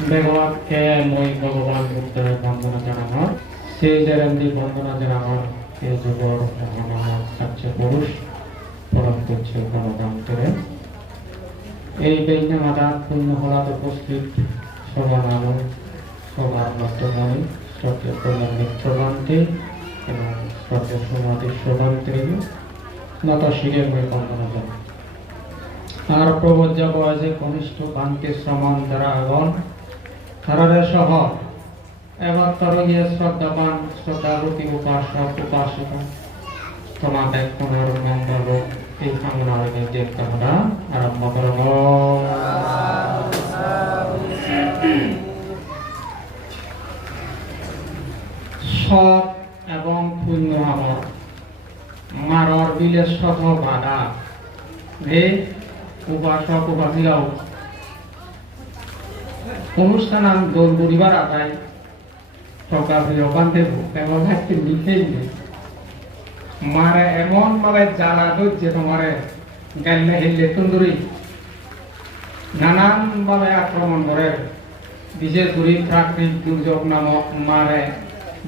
বেগবাদকে মই ভগবান বুদ্ধের বন্দনা জানানো সেই জেরেন্দি বন্দনা জানানোর এই যুগর মহান সাক্ষী পুরুষ পরম পুচ্ছ গণতন্ত্রে এই বেইনে মাদাত পূর্ণ হলাদ উপস্থিত সবার নাম সবার বর্তমানে শ্রদ্ধেয় কল্যাণ মিত্রবান্তি এবং শ্রদ্ধেয় সমাধি শোভান্ত্রী নত শিরের মই বন্দনা জানান আর প্রবজ্জা বয়সে কনিষ্ঠ বান্তি শ্রমণ দ্বারা আগন খারারে সহ এবার তরঙ্গে শ্রদ্ধাবান শ্রদ্ধাবতী উপাসক উপাসিকা তোমাদের পুনর্মঙ্গল এই কামনা দেখতে আমরা আরম্ভ করব। সৎ এবং পুণ্য আমর মারর বিলে শত বাধা হে উপাসক উপাসিকাও অনুষ্ঠান দোল পরিবার আদায় সরকার ওখান থেকে ব্যবহারকে লিখে দিয়ে মারে এমন ভাবে জ্বালা যে তোমারে গাইলে হিললে তন্দুরি নানান ভাবে আক্রমণ করে বিশেষ করে প্রাকৃতিক দুর্যোগ নামক মারে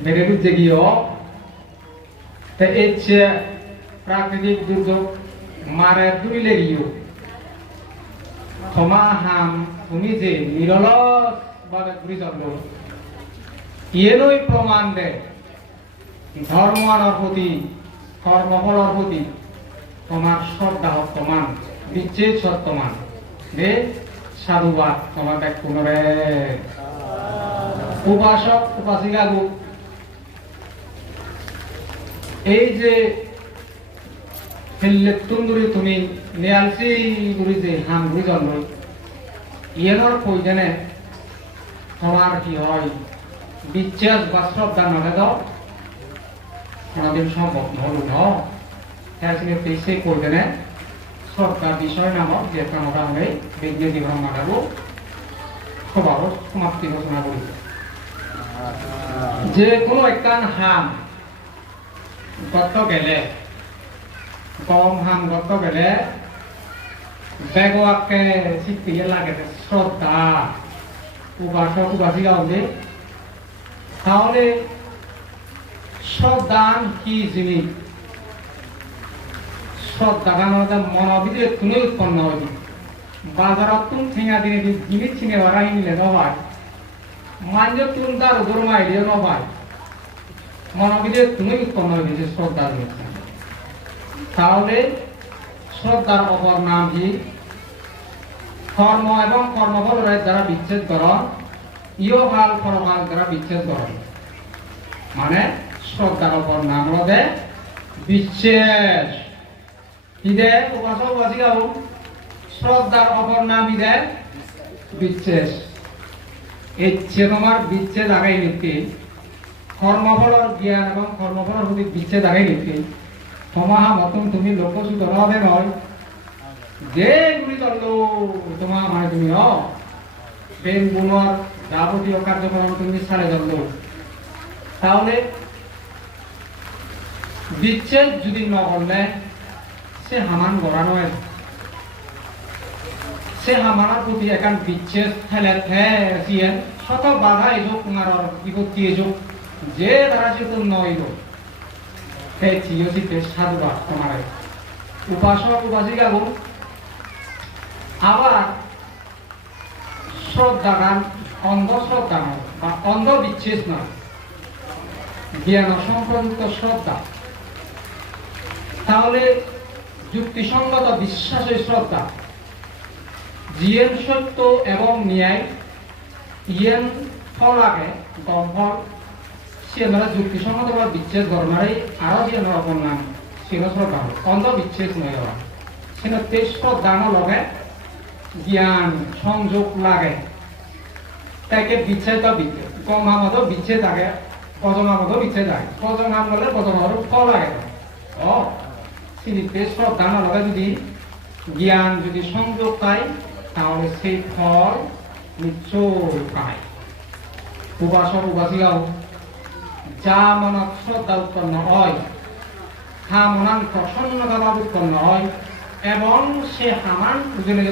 বেড়ে বুঝে গিয়েও এই প্রাকৃতিক দুর্যোগ মারে তুলিলে গিয়েও ক্ষমা হাম তুমি যে নিরলস ভাবে ঘুরি চন্দ্র এরই প্রমাণ দেয় ধর্মের প্রতি কর্মফলের প্রতি তোমার শ্রদ্ধা বর্তমান বিচ্ছেদ সত্যমান রে সাধুবাদ তোমার দেখ পুনরে উপাসক উপাসিকা লোক এই যে তন্দুরি তুমি নেয়ালসি ঘুরি যে হাম ঘুরি জন্ম ইয়ের প্রয়োজনে তোমার কি হয় বিচ্ছেদ বা শ্রদ্ধা নহে দাও কোনদিন সম্ভব নহল ন সেই প্রয়োজনে শ্রদ্ধা বিষয় নামক যে আমরা হয়ে বিজ্ঞানী জীবন মানাবো সবার সমাপ্তি ঘোষণা করি যে কোনো একখান হাম গত গেলে কম হাম গত গেলে বেগওয়াকে শিখতে লাগে শ্রদ্ধা উপাসক উপাসিকা হলে তাহলে শ্রদ্ধান কি জিনিস শ্রদ্ধান মনোবিধি তুমি উৎপন্ন হইবে বাজারত তুমি ঠেঙা দিয়ে জিনিস ছিনে বাড়াই নিলে নবাই মান্য তুমি তার উপর মাইলে নবাই মনোবিধি তুমি উৎপন্ন হইবে যে শ্রদ্ধা জিনিস তাহলে শ্রদ্ধার অপর নাম কি কর্ম এবং কর্মফলের দ্বারা বিচ্ছেদ করণ ইহকাল পরকাল দ্বারা বিচ্ছেদ করণ মানে শ্রদ্ধার অপর নাম হলে বিচ্ছেদ ইদে উপাসক উপাসিকা শ্রদ্ধার অপর নাম ইদে বিচ্ছেদ এই যে তোমার বিচ্ছেদ আগাই নিতে কর্মফলের জ্ঞান এবং কর্মফলের প্রতি বিচ্ছেদ আগাই নিতে তোমাহা মতন তুমি লোকসূত হবে নয় যে গুলি চললো তোমার মানে তুমি বেন গুণর যাবতীয় কার্যক্রম তুমি ছাড়ে চললো তাহলে বিচ্ছেদ যদি ন করলে সে হামান গড়া নয় সে হামার প্রতি একান বিচ্ছেদ ফেলে ফেলে শত বাধা এযোগ তোমার বিপত্তি এযোগ যে দ্বারা সে পূর্ণ হইল সেই চিরচিতে সাধুবাদ তোমার উপাসক উপাসিকা গুণ আবার শ্রদ্ধা গান অন্ধ শ্রদ্ধা নয় বা অন্ধ বিচ্ছেদ নয় জ্ঞান সম্পর্কিত শ্রদ্ধা তাহলে যুক্তিসঙ্গত বিশ্বাসের শ্রদ্ধা জিয়েন সত্য এবং ন্যায় ইয়েন ফল আগে গম ফল সে যুক্তিসঙ্গত বা বিচ্ছেদ গরমারে আরো যে অপর নাম সেন শ্রদ্ধা হল অন্ধ বিচ্ছেদ নয় সেন তে শ্রদ্ধা লগে জ্ঞান সংযোগ লাগে তাকে বিচ্ছেদ বিচ্ছেদ কমামত বিচ্ছেদ আগে পজমামত বিচ্ছেদ আগে পজমাম বলে পজমার ফল আগে সিনিতে শ্রদ্ধা লগে যদি জ্ঞান যদি সংযোগ পায় তাহলে সেই ফল নিশ্চয় পায় উপাসক উপাসিকাও যা মনত শ্রদ্ধা উৎপন্ন হয় হা মনান প্রসন্নতা ভাব উৎপন্ন হয় এবং সে হামান উজনে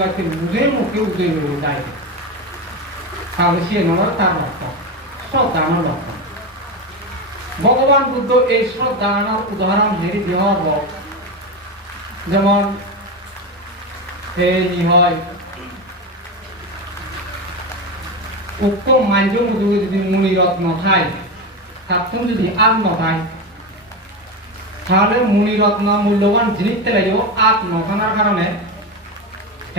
মুখে উজে যায় তাহলে সে নয় তার লক্ষণ শ্রদ্ধানোর লক্ষণ। ভগবান বুদ্ধ এই শ্রদ্ধানোর উদাহরণ হেরি দেওয়ার যেমন এই হয় উক্ত মাঞ্জ মধুকে যদি মুনিরত্ন খায় তার যদি আর নথায় তাহলে মুনিরত্ন মূল্যবান জিনিস তেলেও আত নথানার কারণে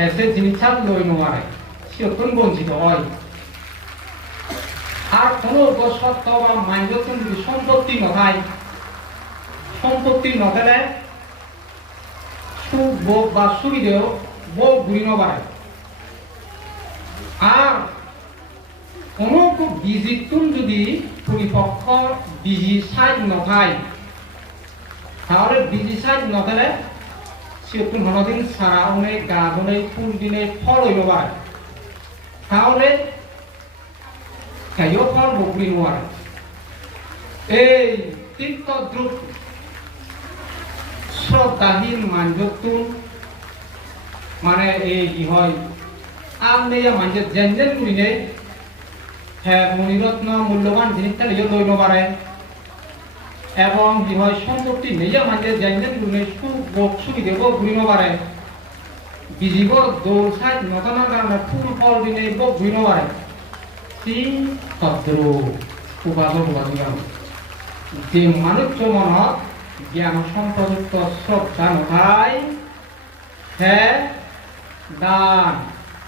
এসে জিনিসটা লই নোয়ারে সে অত্যন্ত বঞ্চিত হয়। আর কোনো সত্য বা মাঞ্জত্ব যদি সম্পত্তি নথায় সম্পত্তি নথেলে সুখ ভোগ বা সুবিধেও ভোগ ঘুরি নবাড়ে। আর কোনো বিজিতুন যদি পরিপক্ষ বিজি সাইড নথায় তাহলে বিজি সাইড নথেলে সে হনদিন সারা উনে গা ধনে ফুল দিনে ফল হইব পারে তাহলে কেউ ফল বকরি নোয়ারে। এই তীর্থদ্রুপ শ্রদ্ধাহীন মাঞ্জতুন মানে এই কি হয় আমনে মাঞ্জে জেন জেন করিনে হ্যাঁ মণিরত্ন মূল্যবান জিনিসটা নিজে লইব পারে এবং কি হয় সম্পত্তি নিজে মাঞ্জে জেন জেন করিনে সুখ সুবিধে ঘুরিব পারে বিজীব দৌড় সাইড নতনার কারণে ফুল ফল দিনে বক ঘুরিব পারে। যে মানুষ মনত জ্ঞান সম্পযুক্ত শ্রদ্ধা নথায় হে দান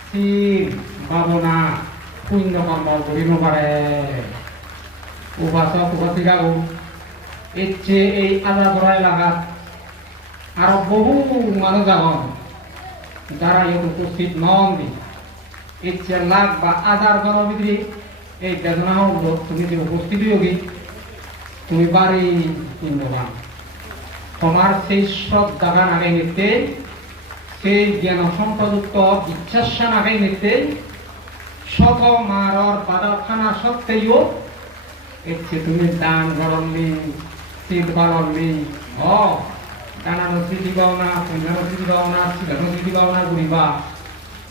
শীল ভাবনা পুণ্য কর্ম করিব পারে। উপাসক উপাসিকা এর চেয়ে এই আদা করা এলাকাত আরো বহু মানুষ আগন যারা ইয়ে উপস্থিত নন এর চেয়ে লাখ বা আদার গণবিধি এই বেদনা হলো তুমি যে উপস্থিত যোগী তুমি বাড়ি পুণ্যবান তোমার সেই শ্রদ্ধা গান আগে নিতে সেই জ্ঞান সম্পযুক্ত বিশ্বাসান আগে নিতে শত মারর বাদাখানা সত্ত্বেও এর চেয়ে তুমি দান গরমলি শীত বাড়লি দানানো স্মৃতি পাওনা পুণ্যানো স্মৃতি পাওনা শিলানো স্মৃতি পাওনা ঘুরিবা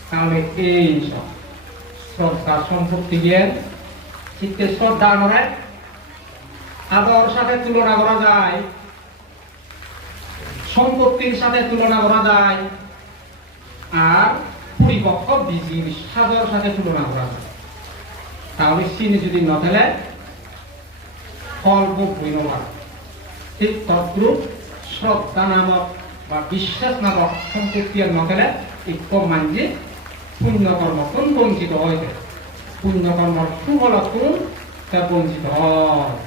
তাহলে এই সব শ্রদ্ধা সম্পত্তি জ্ঞান চিত্তে শ্রদ্ধা নয় আদর সাথে তুলনা করা যায় সম্পত্তির সাথে তুলনা করা যায় আর পরিপক্ক বীজির সাজর সাথে তুলনা করা যায়। তাহলে চিনি যদি নথেলে ফল ভোগ হইল না। ঠিক তদ্রূপ শ্রদ্ধা নামক বা বিশ্বাস নামক সম্পত্তি আর নথেলে এক মানজি পুণ্যকর্ম কোন বঞ্চিত হয়েছে পুণ্যকর্মর সুফল কোন তা বঞ্চিত হয়।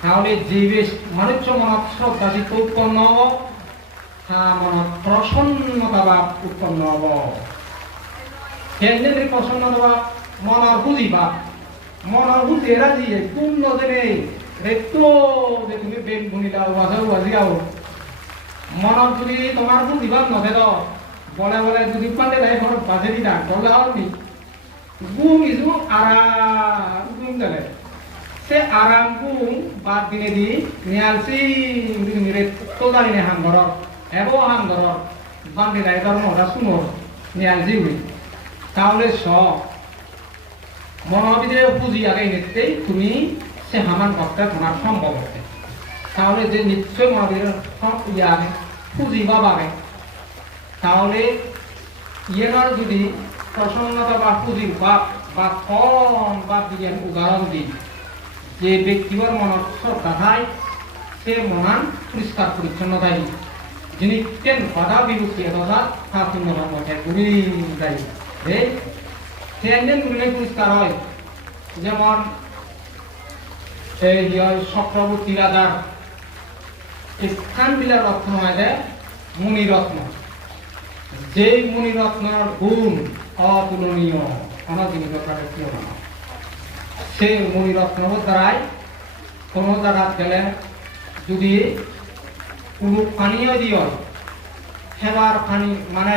তাহলে যে বেশ মানুষ মনত শ্রদ্ধা চিত্ত উৎপন্ন হব তা মনত প্রসন্নতা ভাব উৎপন্ন হব। কেন্দ্রে প্রসন্নতা ভাব মনৰ বুঝি ভাব মনৰ বুঝি এরা দিয়ে পূর্ণ জেনে রেতো যে তুমি বেগ বুনিলাও বাজাও বাজিয়াও মনত যদি তোমার বুঝি ভাব নথে বলে বলে যদি পান্ডে যাই ঘর বাজে দি দান বলে হওনি গুম ইসু আরাম গুম দিলে সে আরাম গুম বাদ দিনে দি নিয়ালসি নিরে তো জানি না হাম ঘর এব হাম ঘর বান্ডে যাই ধর মরা সুমর নিয়ালসি হই তাহলে সব মনোবিদে পুঁজি আগে নিতেই তুমি সে হামান করতে তোমার সম্ভব হতে তাহলে যে নিশ্চয় মনোবিদের ইয়ে আগে পুঁজি বা বাগে তাহলে ইয়ের যদি প্রসন্নতা বা পুঁজির বাপ বা কম বা দিয়েন উদাহরণ দিই যে ব্যক্তির মনত শ্রদ্ধা থাকে সে মনান পরিষ্কার পরিচ্ছন্নতায় যিনি কেন বাধা বিরুদ্ধে তথা তা শূন্যতা মধ্যে ঘুরি যায় সে একদিন ঘুরলে পরিষ্কার হয়। যেমন এই চক্রবর্তী রাজার স্থান বিলার রত্ন হয় দেয় মুনিরত্ন যেই মুনিরত্নর গুণ অতুলনীয় অনজিনিত প্রাকৃতিক সেই মুনিরত্নর দ্বারাই কোনো জায়গা গেলে যদি কোনো পানীয় দিও সেবার পানি মানে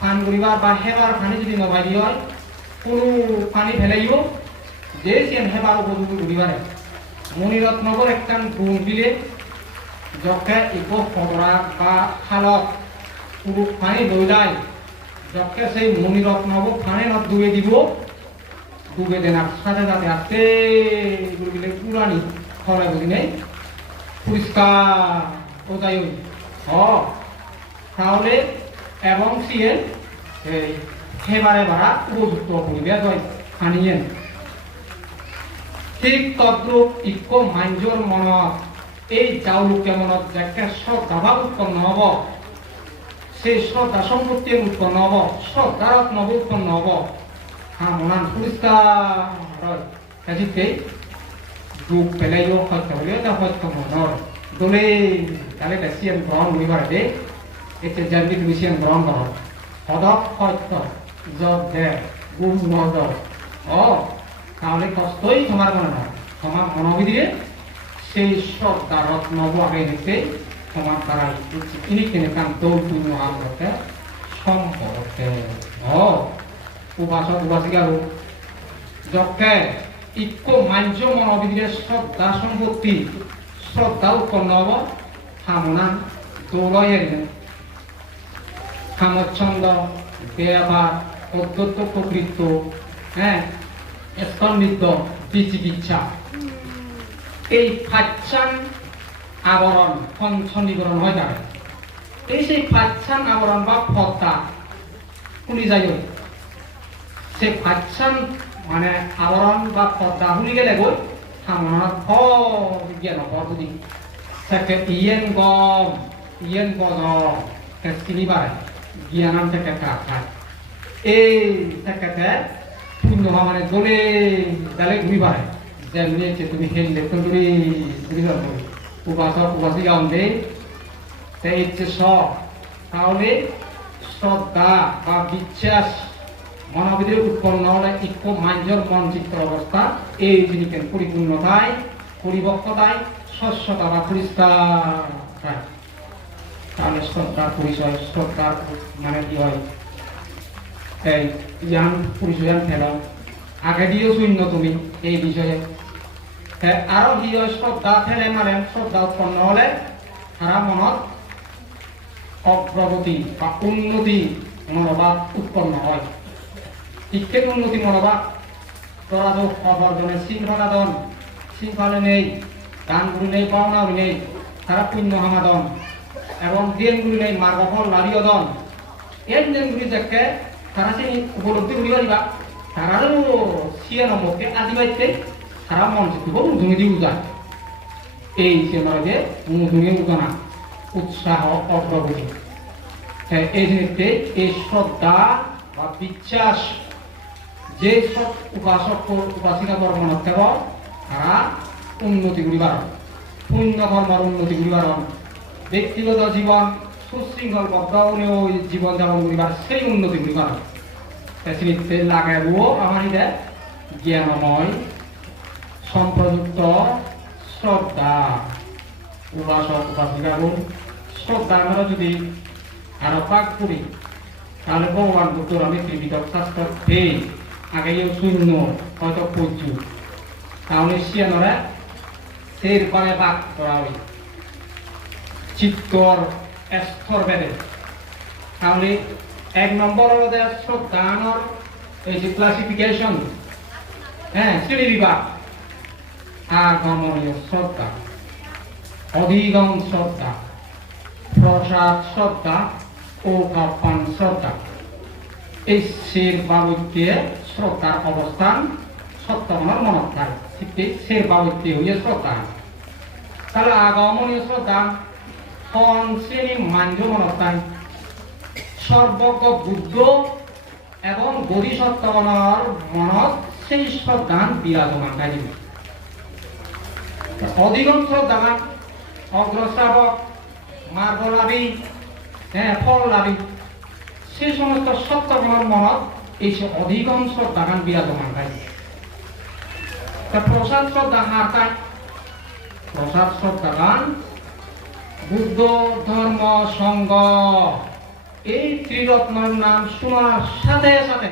পান করিবার বা সেবার পানি যদি নবাই দিও কোনো পানি ফেলাইও যে সে সেবার উপযোগী করিবারে মুনিরত্নর একটা গুণ দিলে যকে ইকো ফটরা বা খালত পুরো পানি দৌড়ায় যকে সেই মুনিরত্নব পানি ন ডুবে দিব ডুবে দেনার সাথে সাথে আসতে এগুলো গেলে পুরানি খরা বুঝি নেই পরিষ্কার ও যাই তাহলে এবং সিএল এই হেবারে বাড়া উপযুক্ত পরিবেশ হয় খানিয়েন ঠিক তদ্রূপ ইক্য মাঞ্জর মনত এই জাউলুকে মনত যাকে শ্রদ্ধাভাব উৎপন্ন হব সেই শ্রদ্ধা সম্পত্তি উৎপন্ন হব শ্রদ্ধারত নব উৎপন্ন হব মনান পরিষ্কার কাজিতে দুঃখ পেলাইও সত্য হলেও তা সত্য মনৰ দলে তাহলে সিএম গ্রহণ করিবার দে এতে জানবি তুমি সিএম গ্রহণ কর সদক সত্য জব দে গুণ নজর তাহলে কষ্টই তোমার মনে নয় তোমার মনোবিধিরে সেই শ্রদ্ধা রত্নব আগে নিতে তোমার দ্বারাই ইনি কেনে কান দৌল পুণ্য আগ্রহে সম্পর্কে উপাসক উপাসিকা যকে ইক্য মাঞ্জ মনোবিধিরে শ্রদ্ধা সম্পত্তি শ্রদ্ধা উৎপন্ন হব হামনান দৌলয়ের কামচ্ছন্দ ব্যবহার অদ্যত্ত প্রকৃত স্তম্ভিত বিচিকিৎসা এই ফাচ্ছান আবরণ পঞ্চনীকরণ হয়ে যাবে এই সেই ফাচ্ছান আবরণ বা পদ্মা শুনি যাই সে ফাচ্ছান মানে আবরণ বা পদ্মা শুনি গেলে গৈ সামনত জ্ঞান পদ্ধতি থাকে ইয়েন গজ চিনিবারে জ্ঞানান থেকে খায় এই থেকে শূন্য মানে দলে দালে ঘুরিবারে যেমনি তুমি হেললে তুমি উপাসক উপাসিকা অন্ধে তাহলে শ্রদ্ধা বা বিশ্বাস মনোবিধির উৎপন্ন হলে ইক্য মাঞ্জর মনচিত্র অবস্থা এই জিনিসকে পরিপূর্ণতায় পরিবক্ততায় স্বচ্ছতা বা পরিষ্কার তাহলে শ্রদ্ধার পরিচয় শ্রদ্ধার মানে কি হয় এই জ্ঞান পরিচয় ফেল আগে দিয়েও শূন্য তুমি এই বিষয়ে আরো কি হয় শ্রদ্ধা ফেলে মানে শ্রদ্ধা উৎপন্ন হলে তারা মনত অগ্রগতি বা উন্নতি মনোভাব উৎপন্ন হয় শিক্ষিত উন্নতি মনোভাব প্ররাজক অবর্জনের শৃঙ্খলা নেই দানগুলি নেই পাওনাগুলি নেই তারা পুণ্য হামাদন এবং দেনগুলি নেই মার্গফল লাভিয়দন এর দেনগুলি দেখে তারা সেই উপলব্ধি করিবা দিবা তারাও সিয়া নম্বরকে আদিবাইতে তারা মন শিখিব মুধুনি দিয়ে উজায় এই সে মানে যে মুধুনি উজনা উৎসাহ অগ্রগতি এই জিনিসটি এই শ্রদ্ধা বা বিশ্বাস যে সব উপাসক উপাসিকা কর্মনত কেব তারা উন্নতি করিবার পুণ্য কর্মর উন্নতি করিবার ব্যক্তিগত জীবন সুশৃঙ্খল বদ্ধনীয় জীবন যাপন করিবার সেই উন্নতি করিবার সেনিতে লাগাবো আমার এটা জ্ঞানময় সম্প্রযুক্ত শ্রদ্ধা উপাসক উপাসিকা শ্রদ্ধা আমরা যদি আরো পাক করি তাহলে ভগবান বুদ্ধ আমি ত্রিবিধক শাস্ত্র পেয়ে আগেও শূন্য হয়তো পূজ্য তাহলে সিয়ানরা সের পানে বাক করা হয় চিত্তর স্তর বেদে তাহলে এক নম্বর হলো শ্রদ্ধানর এই যে ক্লাসিফিকেশন শ্রেণী বিভাগ আগমনীয় শ্রদ্ধা অধিগম শ্রদ্ধা প্রসাদ শ্রদ্ধা ও কাপান শ্রদ্ধা এই শের বাবুকে শ্রদ্ধার অবস্থান সত্যমনার মনত থাকে ঠিক শের বাবুকে হইয়া শ্রদ্ধা তাহলে আগমনীয় শ্রদ্ধা কোন শ্রেণী মাঞ্জ মনত থাকে সর্বজ্ঞ বুদ্ধ এবং বোধিসত্ত্বগণের মনত সেই শ্রদ্ধান বিরাজমান থাকে অধিগম শ্রদ্ধান অগ্রশ্রাবক মার্গ লাভী ফল লাভী সেই সমস্ত সত্যগণের মনত এই অধিগম শ্রদ্ধান বিরাজমান থাকে প্রসাদ শ্রদ্ধা আর থাকে প্রসাদ শ্রদ্ধান বুদ্ধ ধর্ম সংঘ এই ত্রিরত্নের নাম শোনার সাথে সাথে